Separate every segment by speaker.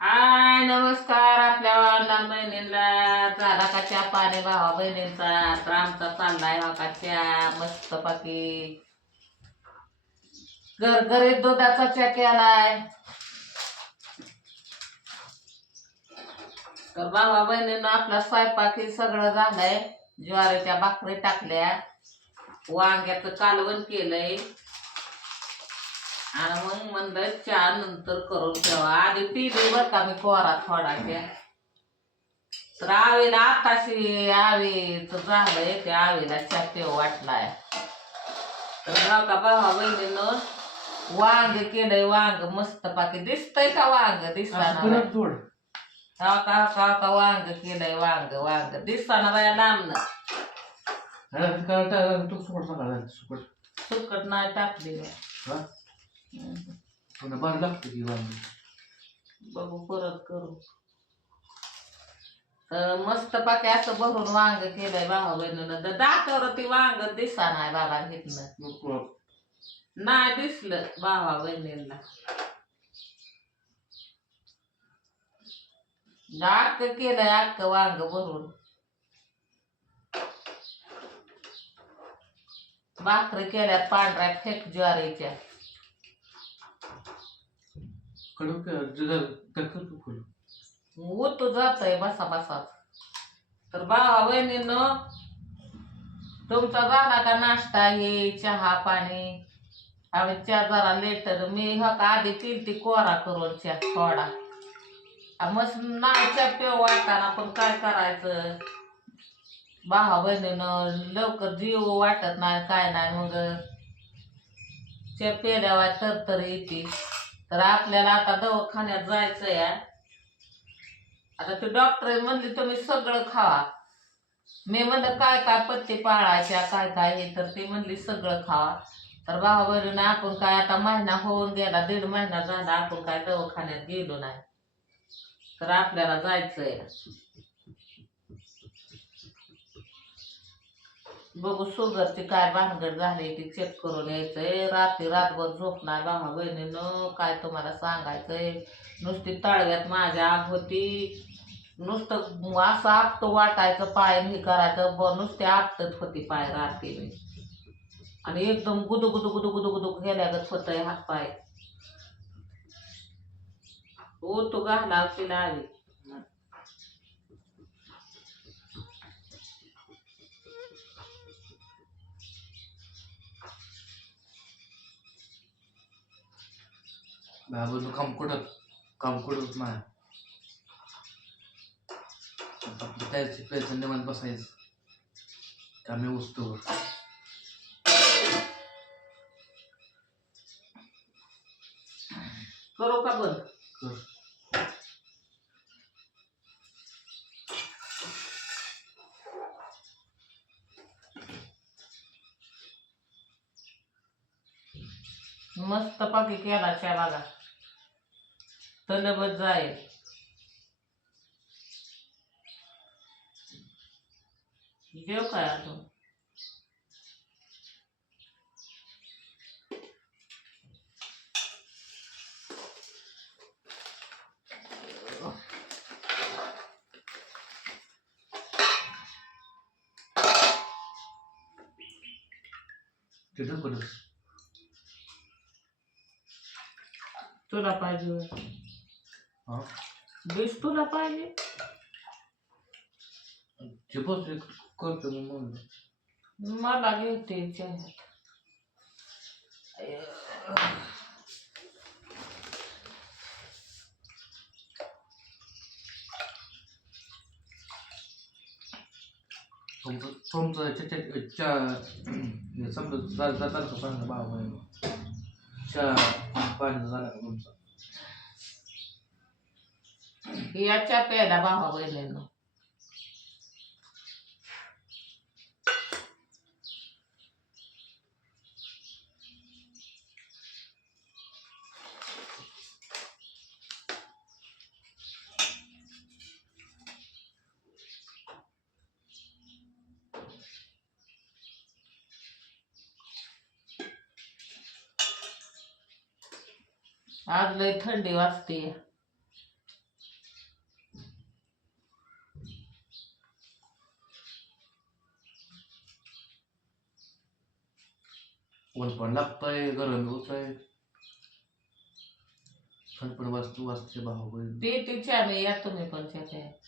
Speaker 1: हाय नमस्कार आपल्या लहान बहिणींना. झाला का चहा पाणी भावा बहिणींचा. तर आमचा चाललाय आहे का चहा मस्त पाकी. घरघरीत दुधाचा चहा केलाय. तर भावा बहिणीनं आपला स्वयंपाकी सगळं झालंय. ज्वारीच्या भाकरी टाकल्या. वांग्याचं कालवण केलंय. आणि मग म्हणलं चहा नंतर करून ठेवा आधी पिली बर का मी कोरा थोडाच्या. तर आवीला आताशी आवीच झालंय त्या आवीला चहा पेव वाटलाय. तर गाव का भावा बहिणीनं वांग केलंय वांग मस्त पाकी. दिसतंय का वांग? दिसताना हा का का का वांग केलंय वांग वांग. दिसताना बाया लांबनं.
Speaker 2: तू सुकट
Speaker 1: नाही टाकली.
Speaker 2: पुन्हा बाहेर लागते की वांगी
Speaker 1: बघू परत करू. तर मस्त पाकी असं भरून वांग केलंय भावा बहिणीनं. तर दाखवर ती वांग दिसा नाही बाबा घेतलं. नाही दिसलं भावा बहिणींना. अक्क केलंय अक्क वांग भरून. भाकरी केल्यात पांढऱ्या फेक ज्वारीच्या.
Speaker 2: कडू काय जर टक्कर तू खोल
Speaker 1: बसा बसा. तर भावा बहिणीनं तुमचा झाला का नाश्ता हे चहा पाणी? आम्ही चहा जरा लेटर मी हा का आधी ती कोरा करून चहा थोडा. आ मस्त नाही चहा पेव वाटताना पण काय करायचं? भावा बहिणीनं लवकर जीव वाटत नाही काय नाही मग चहा पेल्यावर तर तर येते. तर आपल्याला आता दवाखान्यात जायचं या आता ते डॉक्टर म्हणले तुम्ही सगळं खावा. मी म्हणलं काय काय पत्ते पाळायच्या काय काय हे? तर ते म्हणली सगळं खावा. तर भावा आपण काय आता महिना होऊन गेला दीड महिना झाला आपण काय दवाखान्यात गेलो नाही. तर आपल्याला जायचंय. बघू शुगरची काय भानगड झाली ती चेक करून यायचंय. रात्री रातभर झोपणार बामा भावा बहिणीनं काय तुम्हाला सांगायचंय? नुसती तळव्यात माझ्या आग होती. नुसतं असं आपतं वाटायचं पाय हे करायचं ब नुसते आपटत होती पाय रात्री आणि एकदम गुदू गुदू गुदू गुदू गुदू गेल्यागत होतंय हात पाय ओ तो घाला तिला आली
Speaker 2: बाबा तू काम कुठं? काम कुठं नाही आपलं त्याची प्यायचं निवांत बसायचं. कामी वस्तूवर.
Speaker 1: करू का बंद?
Speaker 2: कर.
Speaker 1: मस्त पाकी केला च्या बागा. तलबत जाईल जेव काय अजून
Speaker 2: तिथं कुठं
Speaker 1: तुला पाहिजे तुला पाहिजे?
Speaker 2: ते बस करतो मग. म्हणलं
Speaker 1: मला घेते.
Speaker 2: तुमचं तुमचं च्या च्या समजा जातात का सांगा बाबा चहा पाणी झाला का तुमचा?
Speaker 1: याच्या प्यायला भावा बहिणीनं आज लय थंडी वाजते.
Speaker 2: ऊन पण लागतंय गरम होतोय थंड पण वाजतो वाजते भाऊ बहीण.
Speaker 1: ती तिच्या मी या तुम्ही पण त्या
Speaker 2: कसं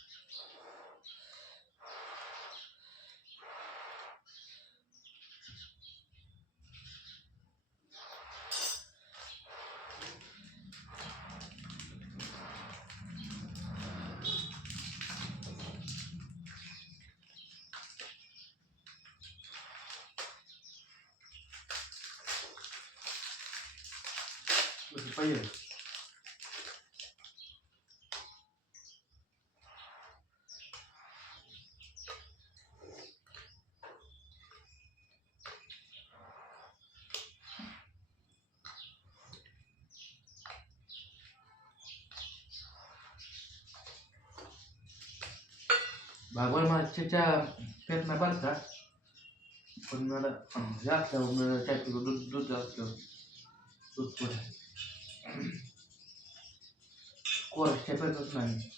Speaker 2: पाहिजे भागवान मागच्या प्रयत्न नाही पण मला जास्त दूध दूध जास्त दूध पुढे कोर पेटच नाही.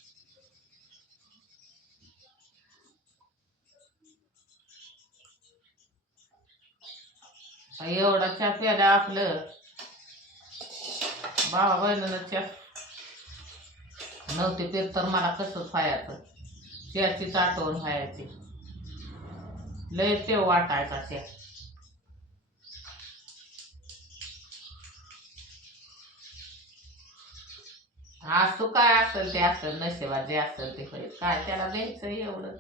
Speaker 1: एवढा चहा प्यायला आपलं. भावा बहिणीनं चहा नव्हते पेत तर मला कसंच व्हायचं त्याचीच आठवण व्हायची. लय ते वाटायचा त्या. असतो काय असेल ते असेल नशिबात जे असेल ते होईल. काय त्याला द्यायचं एवढं?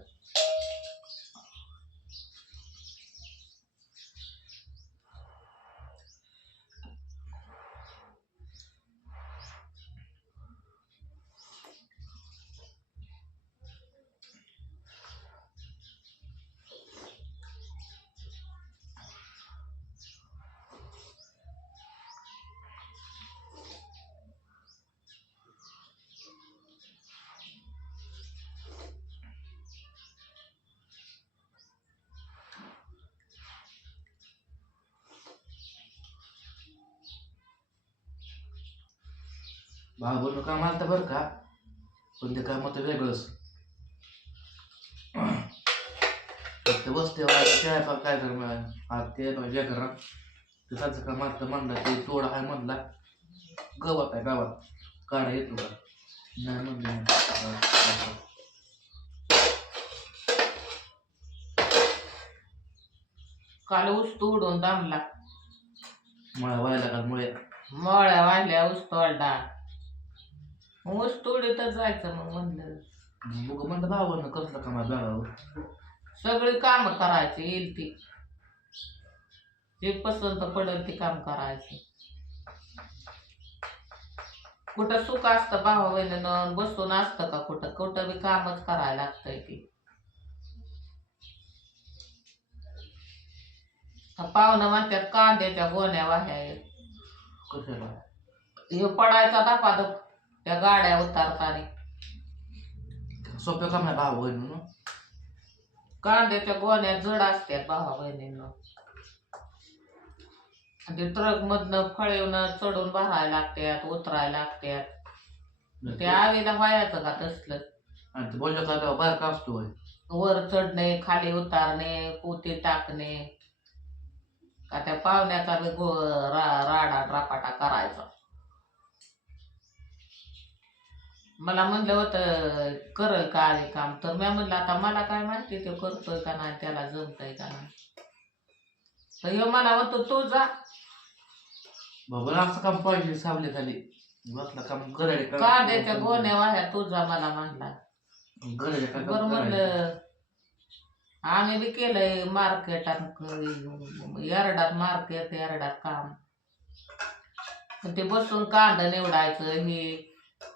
Speaker 2: भागवलं काम आलं बरं का? पण ते काम होतं वेगळंच. फक्त बसते काय बा काय कर ते करा ते त्याचं काम आलं म्हणलं ते तोडा आहे म्हणला. गवत आहे गावात काढा येतो का? नाही म्हणलं.
Speaker 1: काल ऊस तोडून दामला
Speaker 2: मला व्हायला का मुळे
Speaker 1: मळ्या वाढल्या ऊस तोडला. ऊस तोडीतच जायचं मग म्हणलं.
Speaker 2: बघ म्हणलं भावानं कसलं काम आहे बेळावर
Speaker 1: सगळी काम करायची येईल ती. जे पसंत पडेल ती काम करायची. कुठं सुख असतं भावा बहिणीनं बसून असतं का कुठं? कुठं बी कामच करायला लागतंय ती. पाहुणं म्हणतात कांद्याच्या गोण्या वाह्या.
Speaker 2: कशाला?
Speaker 1: हे पडायचा दापादप त्या गाड्या उतारताना.
Speaker 2: सोपं काम आहे भाऊ बहिणीनं.
Speaker 1: कांद्याच्या गोण्या जड असतात भावा बहिणींना. ते ट्रक मधनं फळेवनं चढून भरायला लागतात उतरायला लागतात ते आवीला व्हायचं का तसलं?
Speaker 2: आणि ते का तेव्हा बारका असतो होय.
Speaker 1: वर चढणे खाली उतारणे पोते टाकणे. का त्या पाहुण्याचा बी गो रा राडा रापाटा करायचा. मला म्हणलं होतं करल का आधी काम. तर मी म्हणलं आता मला काय माहिती ते करतोय का नाही त्याला जमतंय का नाही? तर ह्यो मला म्हणतो तू जा.
Speaker 2: बाबा असं काम पाहिजे सावली खाली बसला काम गराडे
Speaker 1: कांद्याच्या गोण्या वाह्या तुझा मला म्हणला.
Speaker 2: काय
Speaker 1: बरं म्हणलं आम्ही बी केलंय मार्केटात यार्डात मार्केट यार्डात काम. पण ते बसून कांदा निवडायचं हे ज-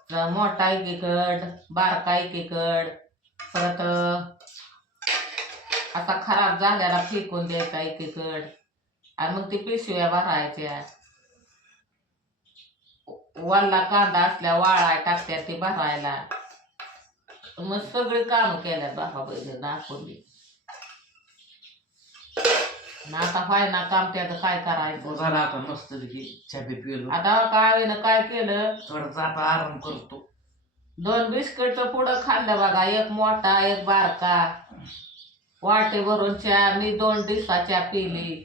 Speaker 1: मोठा एकीकड बारका एकीकड. परत असा खराब झाल्याला फेकून द्यायचा एकीकड. आणि मग ते पिशव्या भरायच्या. वाला कांदा असल्या वाळाय टाकत्या ते भरायला. मग सगळी काम केल्यात बापा बहिणी दाखवली आता व्हाय ना काम त्याचं काय करायचं?
Speaker 2: झाला आता मस्त चाबी पिलो
Speaker 1: आता काय ना काय केलं?
Speaker 2: थोडासा आता आराम करतो.
Speaker 1: दोन बिस्किटचं पुढं खाल्लं बघा एक मोठा एक बारका. वाटे भरून चहा मी दोन दिवसा चहा पिली.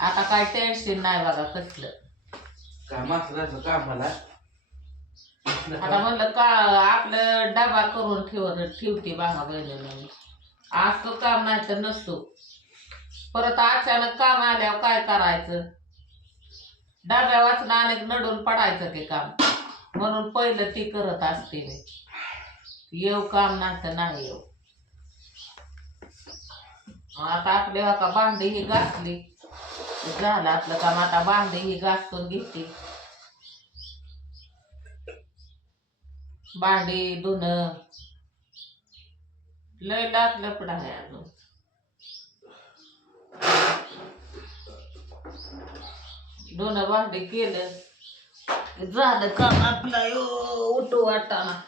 Speaker 1: आता काय टेन्शन नाही बघा कसलं.
Speaker 2: काम असलं असं कामाला?
Speaker 1: आता म्हणलं का आपलं डबा करून ठेवत ठेवते बाबा बहिणीला. मी असं काम नाही तर नसतो परत अचानक काम आल्यावर काय करायचं? डब्या वाचून अनेक नडून पडायचं ते काम. म्हणून पहिलं ती करत असते मी. येऊ काम नाही तर नाही येऊ. आता आपल्या का भांडी ही घासली. झालं आपलं काम आता भांडी ही घासून घेते. भांडी धुणं. लय लाख लपड आहे अजून. दोन भांडे केलं. की झालं काम आपलं उठू वाटाना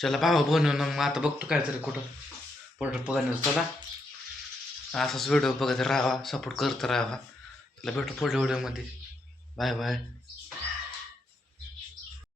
Speaker 2: चला भावा बनवून मग आता बघतो काय तरी कुठं पोटर बघायला चला. असाच व्हिडिओ बघत राहा सपोर्ट करत राहा तुला भेटू पुढल्या व्हिडिओमध्ये बाय बाय